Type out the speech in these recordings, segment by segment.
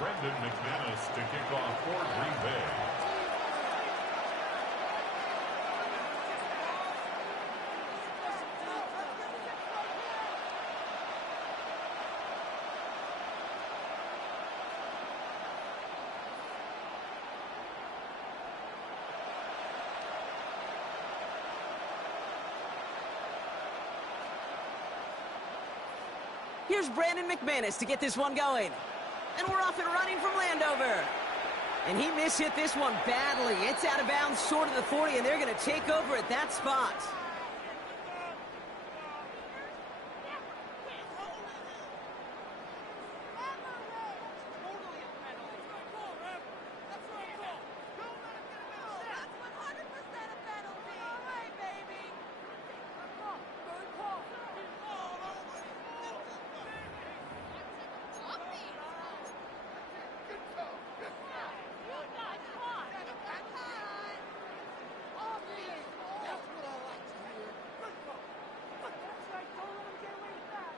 Brendan McManus to kick off for Green Bay. Here's Brandon McManus to get this one going. And we're off and running from Landover. And he mishit this one badly. It's out of bounds short of the 40, and they're going to take over at that spot.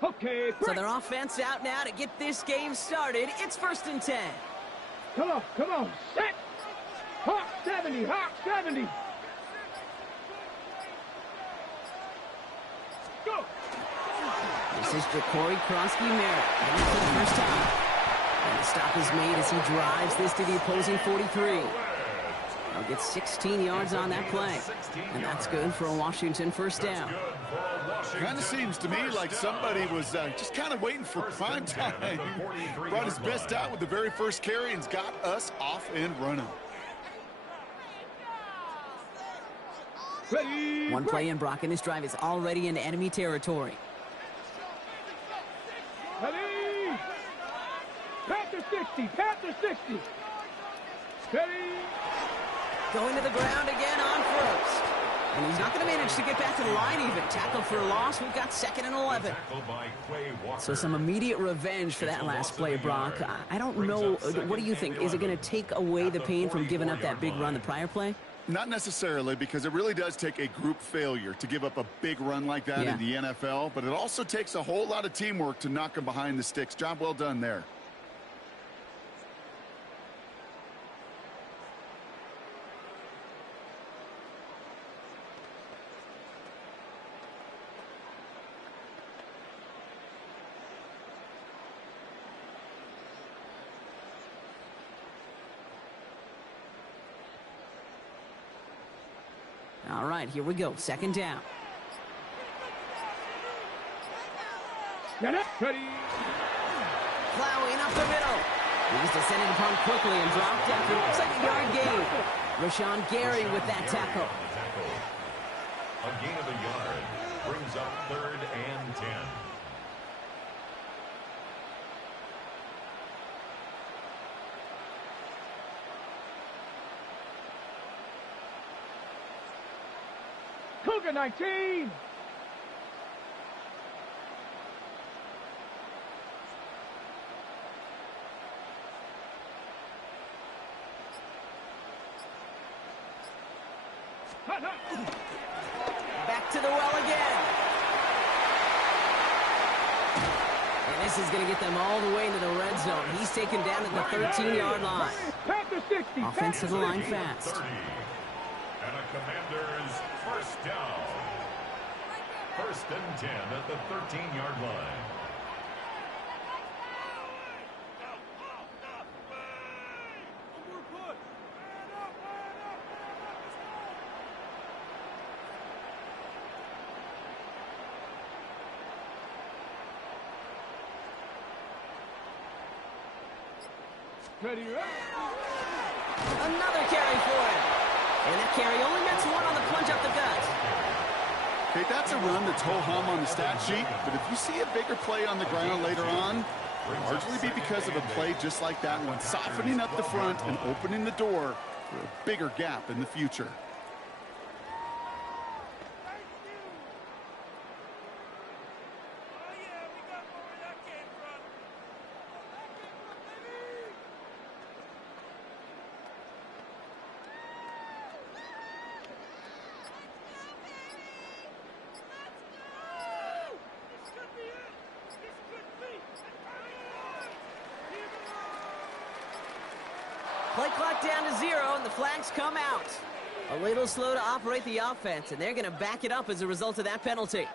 Okay, so their offense out now to get this game started. It's 1st and 10. Come on, set! Hawk 70, Hawk 70! Go! This is Ja'Cory Krosky-Merritt, heading for the first time. And the stop is made as he drives this to the opposing 43. He'll get 16 yards on that play. And that's good for a Washington first down. Kind of seems to me like somebody was just kind of waiting for prime time. Brought his best out with the very first carry and's got us off and running. Ready, one play in, Brock, and this drive is already into enemy territory. Ready! Panther 60, Panther 60! Ready! Going to the ground again on first. And he's not going to manage to get back to the line even. Tackle for a loss. We've got 2nd and 11. So some immediate revenge for that last play, Brock. I don't know. What do you think? Is it going to take away the pain from giving up that big run the prior play? Not necessarily, because it really does take a group failure to give up a big run like that in the NFL. But it also takes a whole lot of teamwork to knock him behind the sticks. Job well done there. All right, here we go. 2nd down. Get it, ready. Plowing up the middle. He's descended upon quickly and dropped after looks like a yard gain. Rashawn Gary with that tackle. A gain of a yard brings up 3rd and 10. Cougar 19! Back to the well again. And this is going to get them all the way into the red zone. He's taken down at the 13-yard line. Panther 60! Offense to the line fast. 30. And a Commander's first down. 1st and 10 at the 13-yard line. Ready, ready. Another carry for him. And that carry only gets one on the plunge up the gut. Okay, that's a run that's ho-hum on the stat sheet, but if you see a bigger play on the ground later on, it'll largely be because of a play just like that one, softening up the front and opening the door for a bigger gap in the future. Play clock down to 0, and the flags come out. A little slow to operate the offense, and they're going to back it up as a result of that penalty.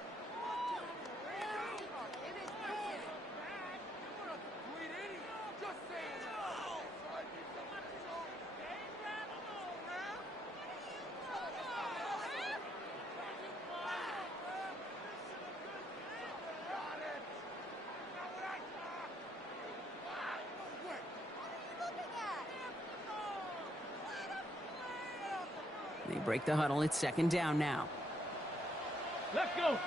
They break the huddle. It's second down now. Let's go.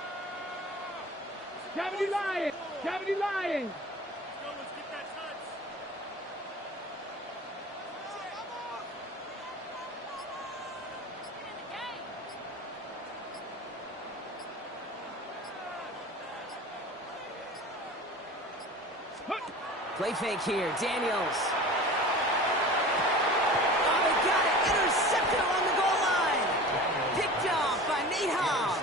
Cavity Lions. Cavity Lions. Let's get that touch. Play fake here. Daniels. Oh, they got it. Intercepted along the goal line. Picked off by Nate Hobbs.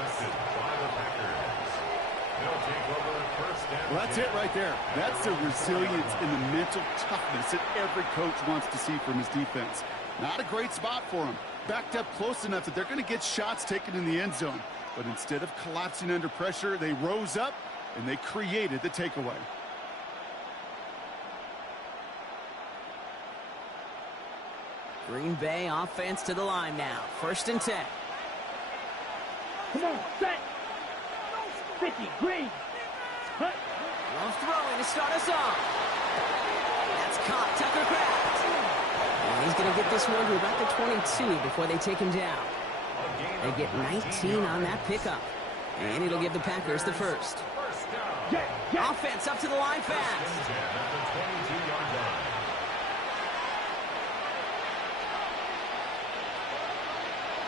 Well, that's it right there. That's the resilience and the mental toughness that every coach wants to see from his defense. Not a great spot for him. Backed up close enough that they're going to get shots taken in the end zone. But instead of collapsing under pressure, they rose up and they created the takeaway. Green Bay offense to the line now. 1st and 10. Come on, set. 50, green. Cut. Love throwing to start us off. That's caught. Tucker Kraft. And he's going to get this one to about the 22 before they take him down. They get 19 on that pickup. And it'll give the Packers the first. Offense up to the line fast.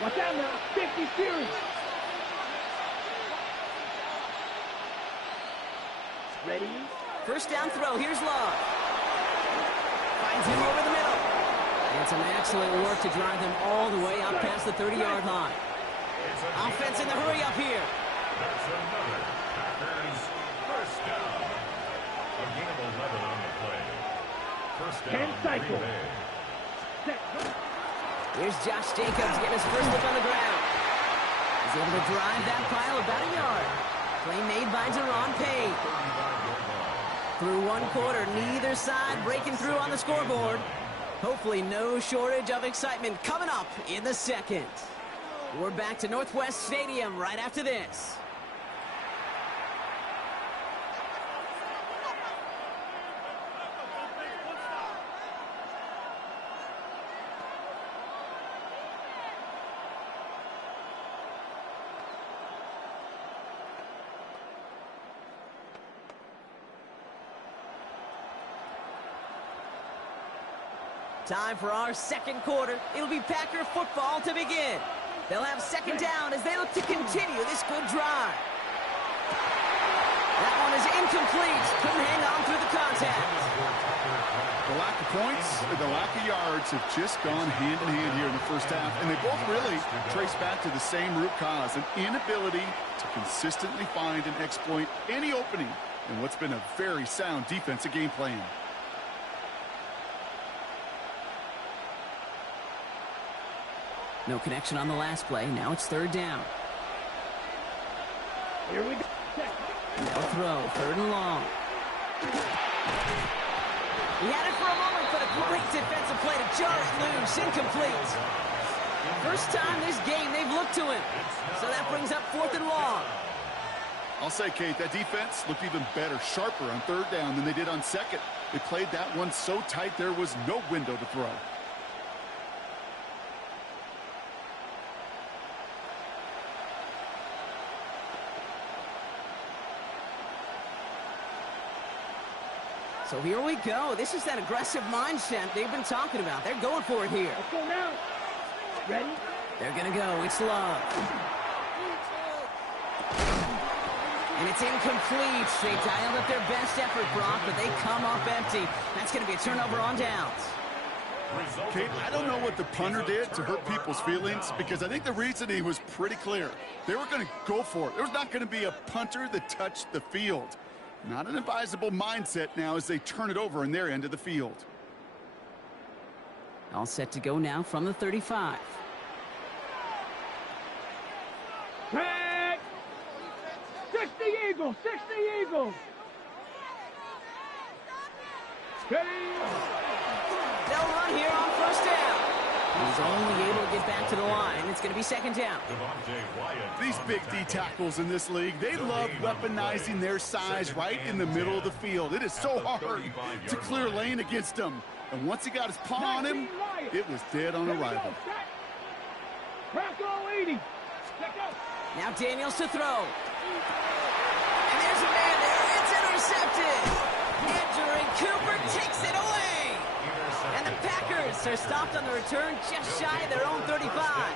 Watch out now. 50 series. Ready? First down throw. Here's Love. Finds him over the middle. And some excellent work to drive them all the way up past the 30-yard line. Offense in the hurry up here. That's another Packers first down. A gain of 11 on the play. First down. 10 cycle. Green Bay. Set. Here's Josh Jacobs getting his first look on the ground. He's able to drive that pile about a yard. Play made by Deron Payne. Through one quarter, neither side breaking through on the scoreboard. Hopefully no shortage of excitement coming up in the second. We're back to Northwest Stadium right after this. Time for our second quarter. It'll be Packer football to begin. They'll have second down as they look to continue this good drive. That one is incomplete. Couldn't hang on through the contact. The lack of points or the lack of yards have just gone hand in hand here in the first half, and they both really trace back to the same root cause, an inability to consistently find and exploit any opening in what's been a very sound defensive game plan. No connection on the last play. Now it's third down. Here we go. No throw. 3rd and long. He had it for a moment, but a great defensive play to jar it loose. Incomplete. First time this game they've looked to him. So that brings up 4th and long. I'll say, Kate, that defense looked even better, sharper on 3rd down than they did on 2nd. They played that one so tight there was no window to throw. So here we go. This is that aggressive mindset they've been talking about. They're going for it here. Let's go now. Ready? They're going to go. It's Love. And it's incomplete. They dialed up their best effort, Brock, but they come up empty. That's going to be a turnover on downs. Kate, I don't know what the punter did to hurt people's feelings, because I think the reasoning was pretty clear. They were going to go for it. There was not going to be a punter that touched the field. Not an advisable mindset now as they turn it over in their end of the field. All set to go now from the 35. Tag! 60 Eagles! 60 Eagles! Steady! They'll run here on first down. He's only able to get back to the line. It's going to be second down. These big D tackles in this league, they love weaponizing their size right in the middle of the field. It is so hard to clear lane against them. And once he got his paw on him, it was dead on arrival. Crack all 80. Check out. Now Daniels to throw. And there's a man there. It's intercepted. Andrew Cooper takes it away. And the Packers are stopped on the return just shy of their own 35.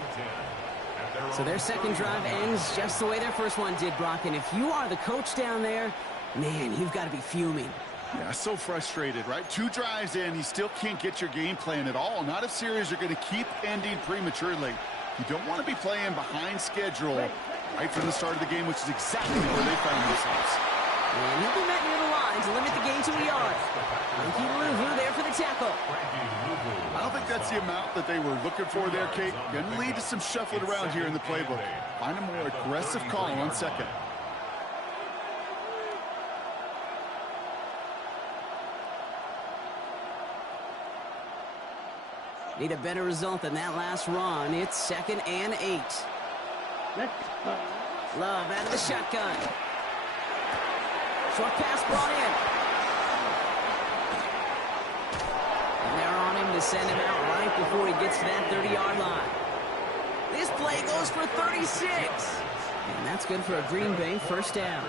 So their second drive ends just the way their first one did, Brock. And if you are the coach down there, man, you've got to be fuming. Yeah, so frustrated, right? 2 drives in, you still can't get your game plan at all. Not if series are going to keep ending prematurely. You don't want to be playing behind schedule right from the start of the game, which is exactly where they found themselves. And he'll be met near the line to limit the gain to a yard. Frankie Louvu there for the tackle. I don't think that's the amount that they were looking for there, Kate. Going to lead to some shuffling around here in the playbook. Find a more aggressive call on second. Need a better result than that last run. It's 2nd and 8. Love out of the shotgun. Short pass brought in. And they're on him to send him out right before he gets to that 30-yard line. This play goes for 36. And that's good for a Green Bay first down.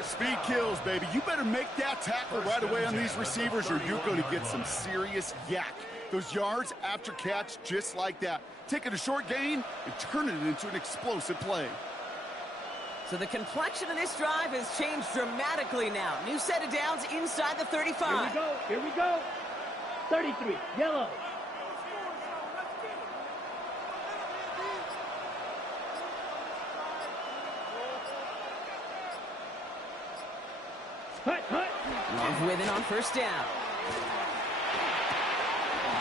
Speed kills, baby. You better make that tackle right away on these receivers or you're going to get some serious yak. Those yards after catch just like that. Taking a short gain and turning it into an explosive play. So the complexion of this drive has changed dramatically now. New set of downs inside the 35. Here we go. Here we go. 33. Yellow. Hut, hut. Love with it on first down.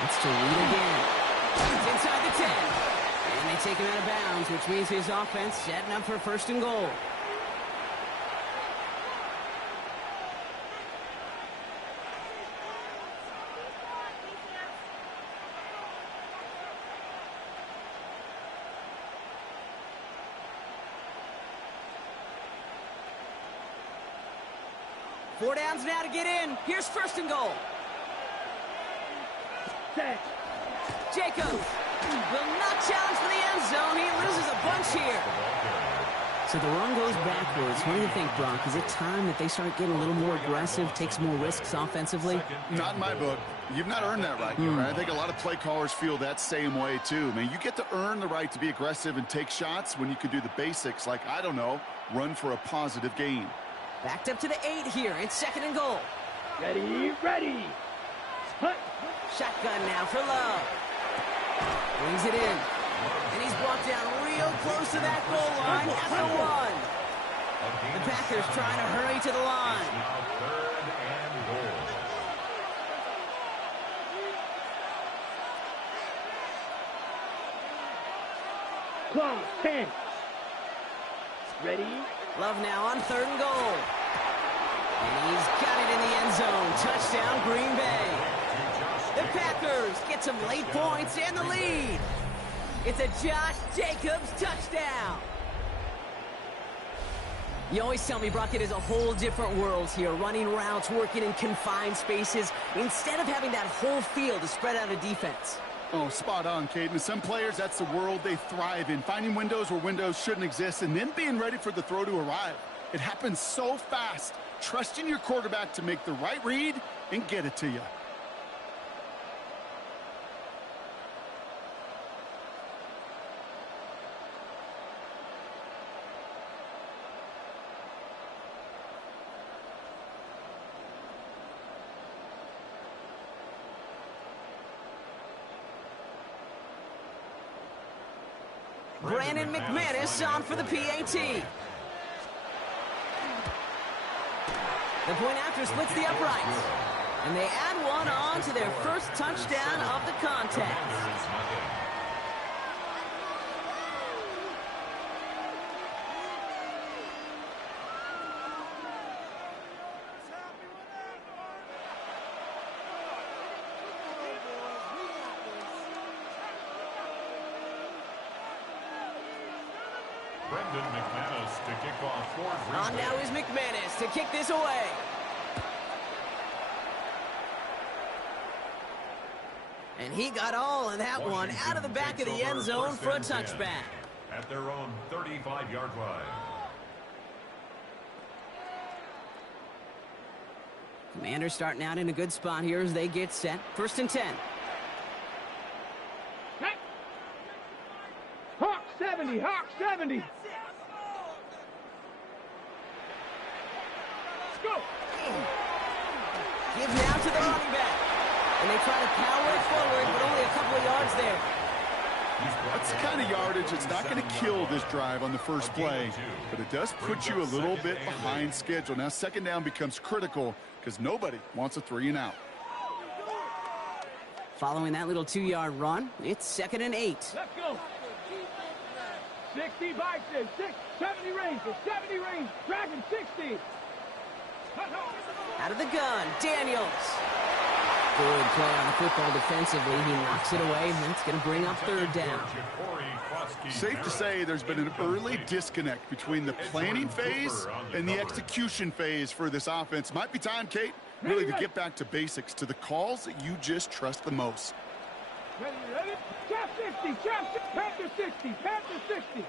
It's to Reed again. It's inside the 10. And they take him out of bounds, which means his offense setting up for 1st and goal. Four downs now to get in. Here's 1st and goal. Set. Jacobs will not challenge for the end zone. He loses a bunch here. So the run goes backwards. What do you think, Brock? Is it time that they start getting a little more aggressive, take some more risks offensively? Not in my book. You've not earned that right. I think a lot of play callers feel that same way, too. I mean, you get to earn the right to be aggressive and take shots when you can do the basics, like, I don't know, run for a positive gain. Backed up to the 8 here. It's 2nd and goal. Ready, ready. Hut. Shotgun now for Love. Brings it in. And he's brought down real close to that goal line at the 1. The Packers trying to hurry to the line. Clock, 10. Ready. Love now on 3rd and goal. And he's got it in the end zone. Touchdown, Green Bay. The Packers get some late points and the lead. It's a Josh Jacobs touchdown. You always tell me, Brock, it is a whole different world here. Running routes, working in confined spaces, instead of having that whole field to spread out a defense. Oh, spot on, Caden. Some players, that's the world they thrive in. Finding windows where windows shouldn't exist and then being ready for the throw to arrive. It happens so fast. Trusting your quarterback to make the right read and get it to you. Brandon McManus on for the PAT. The point after splits the uprights. And they add one on to their first touchdown of the contest. On now is McManus to kick this away. And he got all of that one out of the back of the end zone for a touchback. At their own 35-yard line. Commanders starting out in a good spot here as they get set. 1st and 10. Hawk 70, Hawk 70. Let's go. Give now to the running back. And they try to power it forward, but only a couple of yards there. That's the kind of yardage that's not going to kill this drive on the first play, but it does put you a little bit behind schedule. Now 2nd down becomes critical because nobody wants a 3 and out. Following that little 2-yard run, it's 2nd and 8. Let's go. 60 biceps, 70 range, 70 range, dragon 60. Out of the gun, Daniels. Good play on the football defensively. He knocks it away, and it's going to bring up 3rd down. Safe to say there's been an early disconnect between the planning phase and the execution phase for this offense. Might be time, Kate, really to get back to basics, to the calls that you just trust the most. Ready, ready? Chap 60, Panther 60, Panther 60.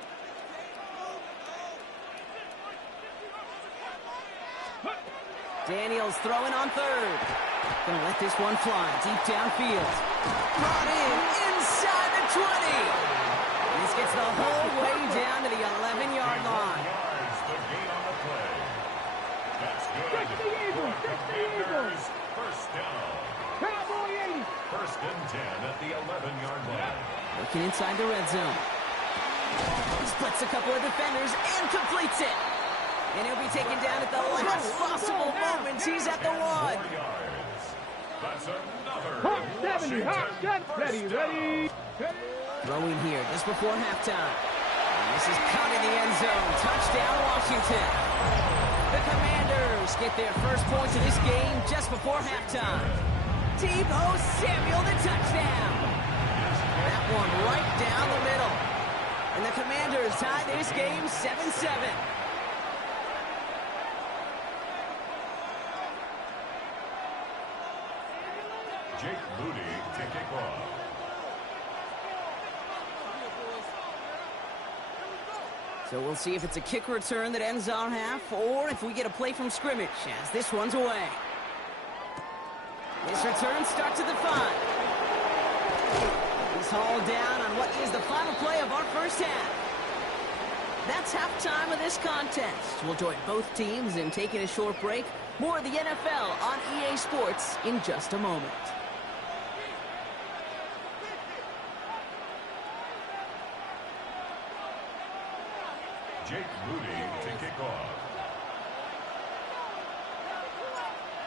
Daniels throwing on 3rd. Gonna let this one fly deep downfield. Brought in inside the 20. This gets the whole way down to the 11-yard line. The gain on the play. That's good. 60 Eagles, 60 Eagles. 1st down. Cowboy 80. 1st and 10 at the 11-yard line. Looking inside the red zone. Splits a couple of defenders and completes it. And he'll be taken down at the last possible moment. He's at the 1. 4 yards. That's another. Hawk 70, Hawk 70. Ready, ready. Throwing here just before halftime. And this is caught in the end zone. Touchdown, Washington. The Commanders get their first points of this game just before halftime. Deebo Samuel, the touchdown. That one right down the middle. And the Commanders tie this game 7-7. Jake Moody to kick off. So we'll see if it's a kick return that ends our half, or if we get a play from scrimmage as this one's away. This return starts at the 5. He's hauled down on what is the final play of our first half. That's halftime of this contest. We'll join both teams in taking a short break. More of the NFL on EA Sports in just a moment. Jake Moody to kick off.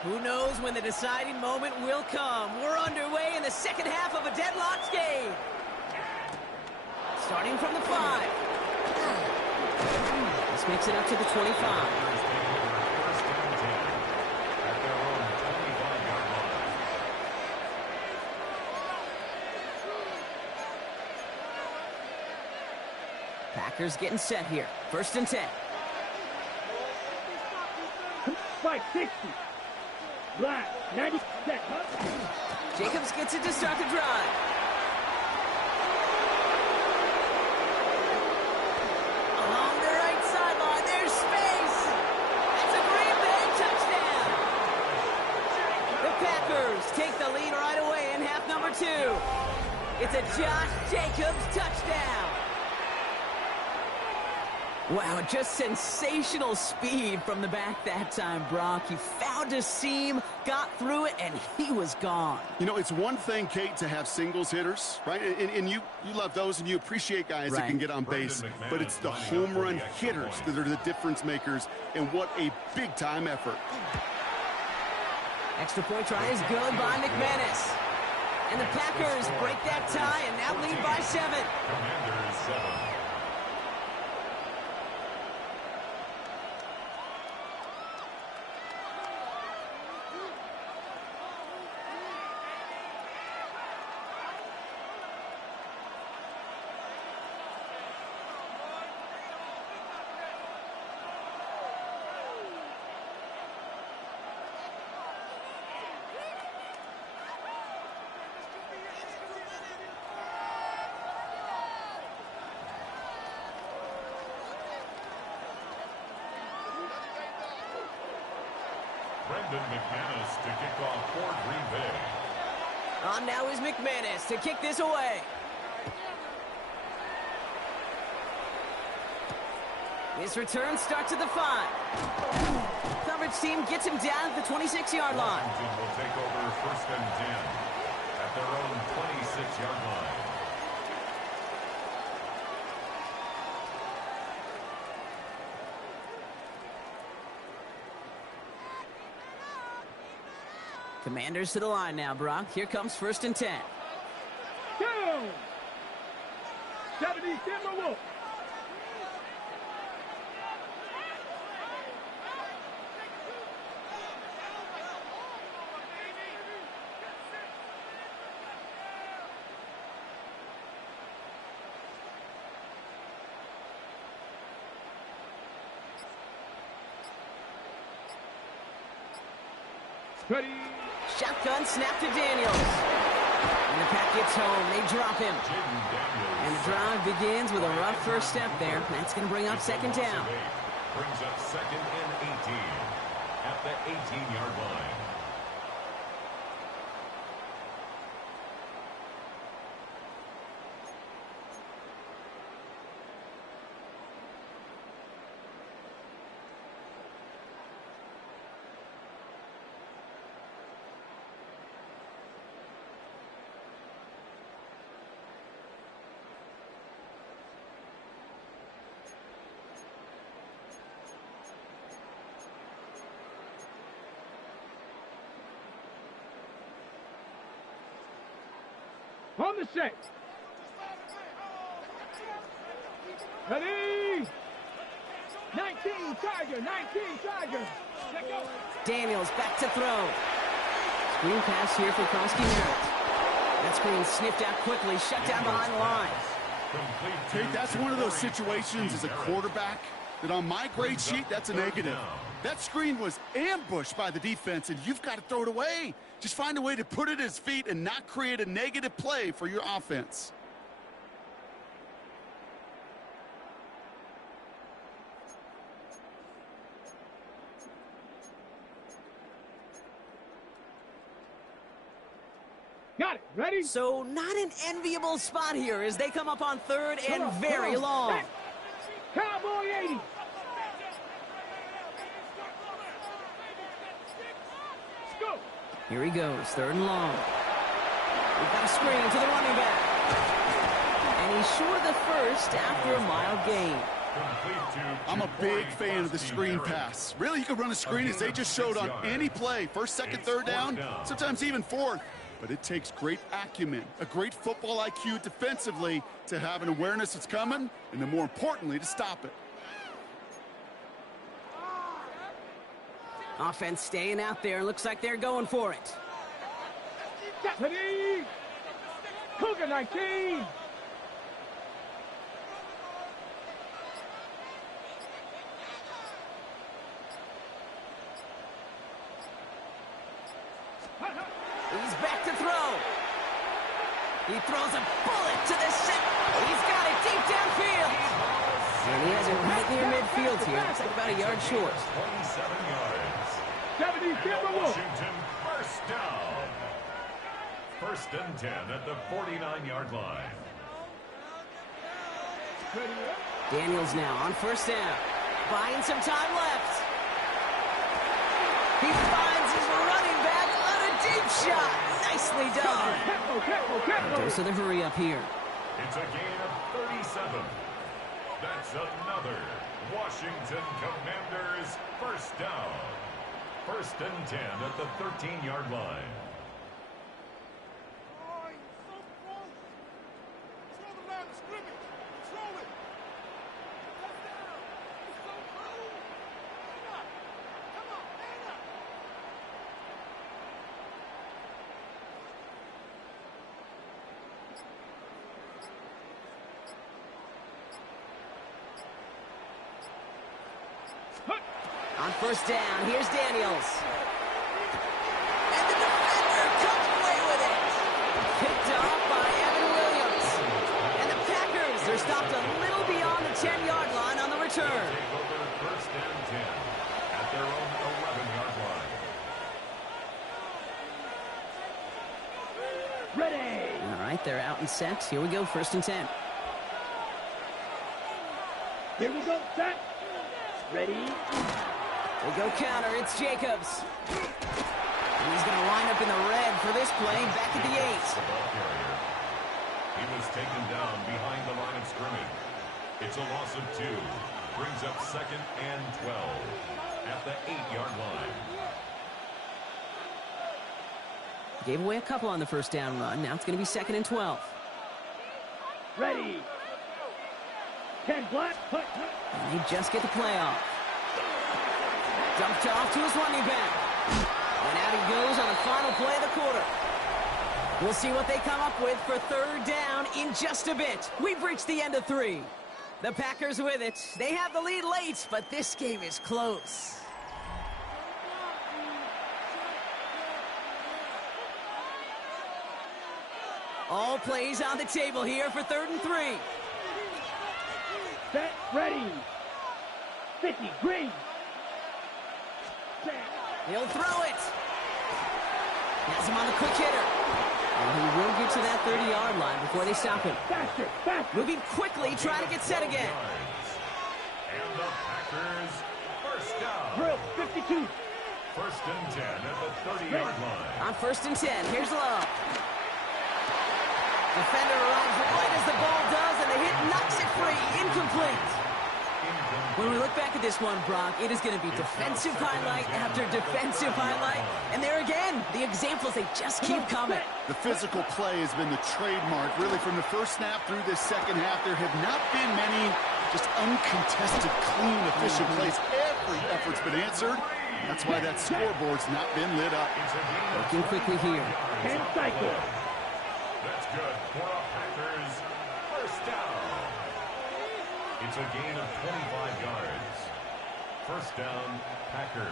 Who knows when the deciding moment will come. We're underway in the second half of a deadlocked game. Starting from the 5. This makes it up to the 25. Packers getting set here. 1st and 10. Spike 60. Black 90. Set. Jacobs gets it to start the drive. Along the right sideline, there's space. It's a Green Bay touchdown. The Packers take the lead right away in half number 2. It's a Josh Jacobs touchdown. Wow, just sensational speed from the back that time, Brock. He found a seam, got through it, and he was gone. You know, it's one thing, Kate, to have singles hitters, right? And you love those, and you appreciate guys that can get on base. But it's the home run hitters that are the difference makers, and what a big-time effort. Extra point try is good by McManus. And the Packers break that tie and now lead by 7. Commanders 7. McManus to kick off for Green Bay. On now is McManus to kick this away. This return starts at the 5. Coverage team gets him down at the 26-yard line. Washington will take over 1st and 10 at their own 26-yard line. Commanders to the line now, Brock. Here comes 1st and 10. Down. 70 Timberwolves. Ready. Shotgun snap to Daniels. And the pack gets home. They drop him. And the drive begins with a rough first step there. That's going to bring up 2nd down. Brings up 2nd and 18 at the 18-yard line. On the set. Ready. 19 Tiger. 19 Tiger. Let go. Daniels back to throw. Screen pass here for Krosky Merritt. That screen sniffed out quickly, shut down behind the line. Tate, that's one of those situations as a quarterback that on my grade sheet, that's a negative. That screen was ambushed by the defense, and you've got to throw it away. Just find a way to put it at his feet and not create a negative play for your offense. Got it. Ready? So not an enviable spot here as they come up on 3rd and very long. Hey. Cowboy 80. Go. Here he goes, 3rd and long. We've got a screen to the running back. And he's short of the first after a mile gain. I'm a big fan of the screen pass. Really, you can run a screen as they just showed on any play. 1st, 2nd, 3rd down, sometimes even 4th. But it takes great acumen, a great football IQ defensively to have an awareness that's coming, and then more importantly, to stop it. Offense staying out there. Looks like they're going for it. Ready. Cougar 19. He's back to throw. He throws a bullet to the center. He's got it deep downfield. And he has it right near midfield here. Looks like about a yard short. 27 yards. 70 Timberwolves. Washington 1st down. 1st and 10 at the 49-yard line. Daniels now on 1st down. Buying some time left. He finds his running back on a deep shot. Nicely done. Dose of the hurry up here. It's a gain of 37. That's another Washington Commanders 1st down. First and 10 at the 13-yard line. On first down, here's Daniels. And the defender comes away with it. Picked off by Evan Williams. And the Packers are stopped a little beyond the 10-yard line on the return. Take over first and 10 at their own 11-yard line. Ready. All right, they're out and set. Here we go, first and 10. Here we go, set. Ready. They go counter, it's Jacobs. And he's going to line up in the red for this play, back at the 8. The ball carrier. He was taken down behind the line of scrimmage. It's a loss of 2. Brings up second and 12 at the 8-yard line. Gave away a couple on the first down run. Now it's going to be second and 12. Ready. 10 black. And they just get the play off. Dumped off to his running back. And out he goes on the final play of the quarter. We'll see what they come up with for third down in just a bit. We've reached the end of 3. The Packers with it. They have the lead late, but this game is close. All plays on the table here for third and 3. Set. Ready. 50. Green. Set. He'll throw it. Has him on the quick hitter. And he will get to that 30-yard line before they stop him. Faster. Faster. Moving quickly, trying to get set again. And the Packers first down. Drill. 52. First and 10 at the 30-yard line. On first and 10, here's Love. Defender arrives right as the ball does, and the hit knocks it free. Incomplete. When we look back at this one, Brock, it is going to be defensive highlight after defensive highlight. And there again, the examples, they just keep coming. The physical play has been the trademark, really, from the first snap through this second half. There have not been many just uncontested, clean, efficient plays. Every effort's been answered. That's why that scoreboard's not been lit up. Working quickly here. 10 cycle. That's good for a Packers first down. It's a gain of 25 yards. First down, Packers.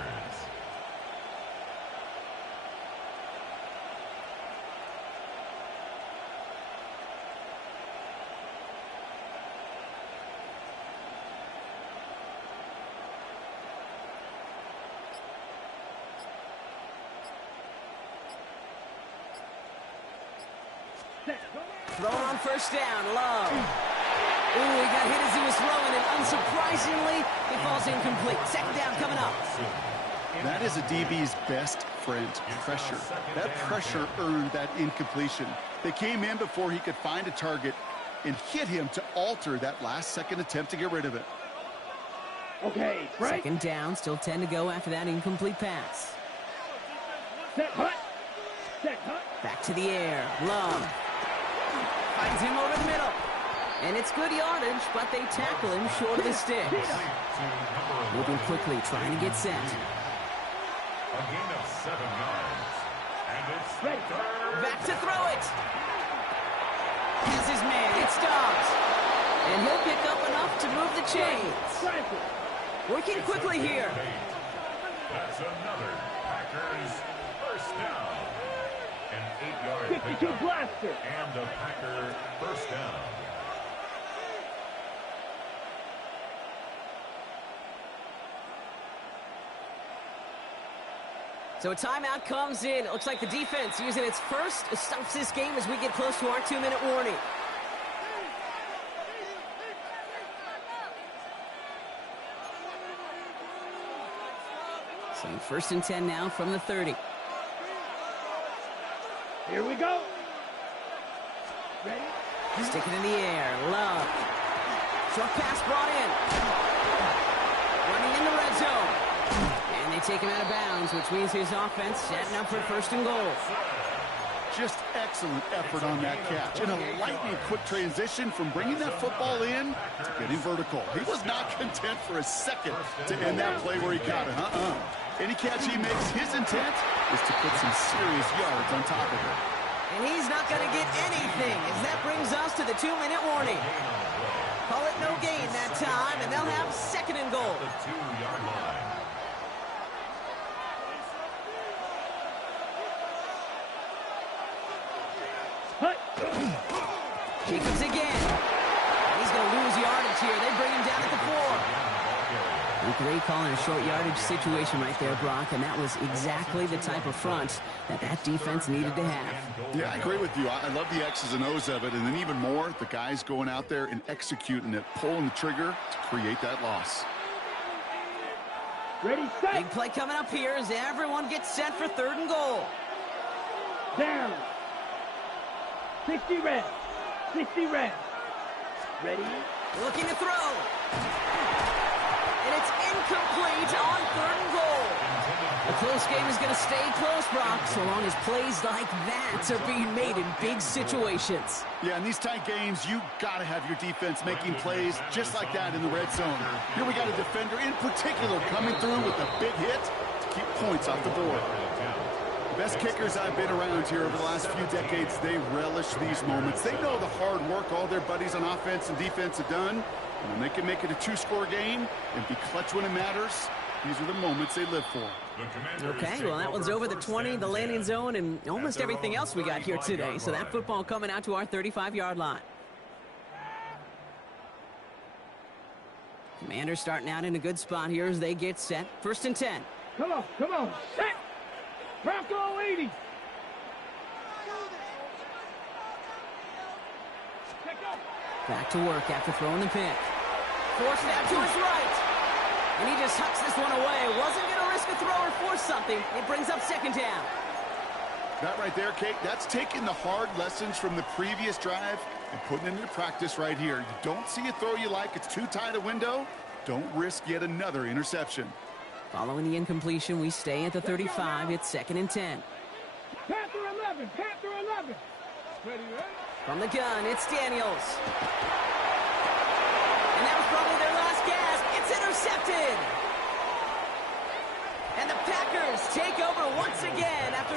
Thrown on first down, Love. Ooh, he got hit as he was throwing, and unsurprisingly, it falls incomplete. Second down coming up. That is a DB's best friend, pressure. That pressure earned that incompletion. They came in before he could find a target and hit him to alter that last-second attempt to get rid of it. Okay, break. Second down, still 10 to go after that incomplete pass. Set hut. Set hut. Back to the air, Love. Finds him over the middle. And it's good yardage, but they tackle him short of the sticks. Moving quickly, trying to get set. A gain of 7 yards. And it's third. Back to throw it. Has his man. It stops. And he'll pick up enough to move the chains. Working quickly here. That's another Packers first down. An 8-yard 52 pickup. blaster. And a Packer first down. So a timeout comes in. It looks like the defense using its first stops this game as we get close to our 2-minute warning. So first and 10 now from the 30. Here we go. Ready? Stick it in the air. Love. Short pass brought in. Running in the red zone. And they take him out of bounds, which means his offense setting up for first and goal. Just excellent effort on that catch. And a lightning quick transition from bringing that football in to getting vertical. He was not content for a second to end that play where he got it. Any catch he makes, his intent is to put some serious yards on top of it. And he's not going to get anything, as that brings us to the 2-minute warning. Call it no gain that time, and they'll have second and goal. The 2-yard line. Jacobs again. He's going to lose yardage here. They bring him down at the 4. Great call in a short yardage situation right there, Brock, and that was exactly the type of front that defense needed to have. Yeah, I agree with you. I love the X's and O's of it, and then even more, the guys going out there and executing it, pulling the trigger to create that loss. Ready, set. Big play coming up here as everyone gets set for third and goal. Down. 60 red. 60 red. Ready. Looking to throw. And it's incomplete on third and goal. A close game is going to stay close, Brock, so long as plays like that are being made in big situations. Yeah, in these tight games, you got to have your defense making plays just like that in the red zone. Here we got a defender in particular coming through with a big hit to keep points off the board. The best kickers I've been around here over the last few decades, they relish these moments. They know the hard work all their buddies on offense and defense have done. And when they can make it a 2-score game and be clutch when it matters, these are the moments they live for. Okay, well, that one's over the 20, the landing zone, and almost everything else we got here today. So that football coming out to our 35-yard line. Commanders starting out in a good spot here as they get set. First and 10. Come on, set. Bronco 80. Back to work after throwing the pick. Forced out to his right. And he just hucks this one away. Wasn't going to risk a throw or force something. It brings up second down. That right there, Kate, that's taking the hard lessons from the previous drive and putting it into practice right here. You don't see a throw you like, it's too tight a window, don't risk yet another interception. Following the incompletion, we stay at the 35. It's second and 10. Panther 11. Panther 11. Ready, ready? From the gun, it's Daniels. And that was probably their last gasp. It's intercepted. And the Packers take over once again after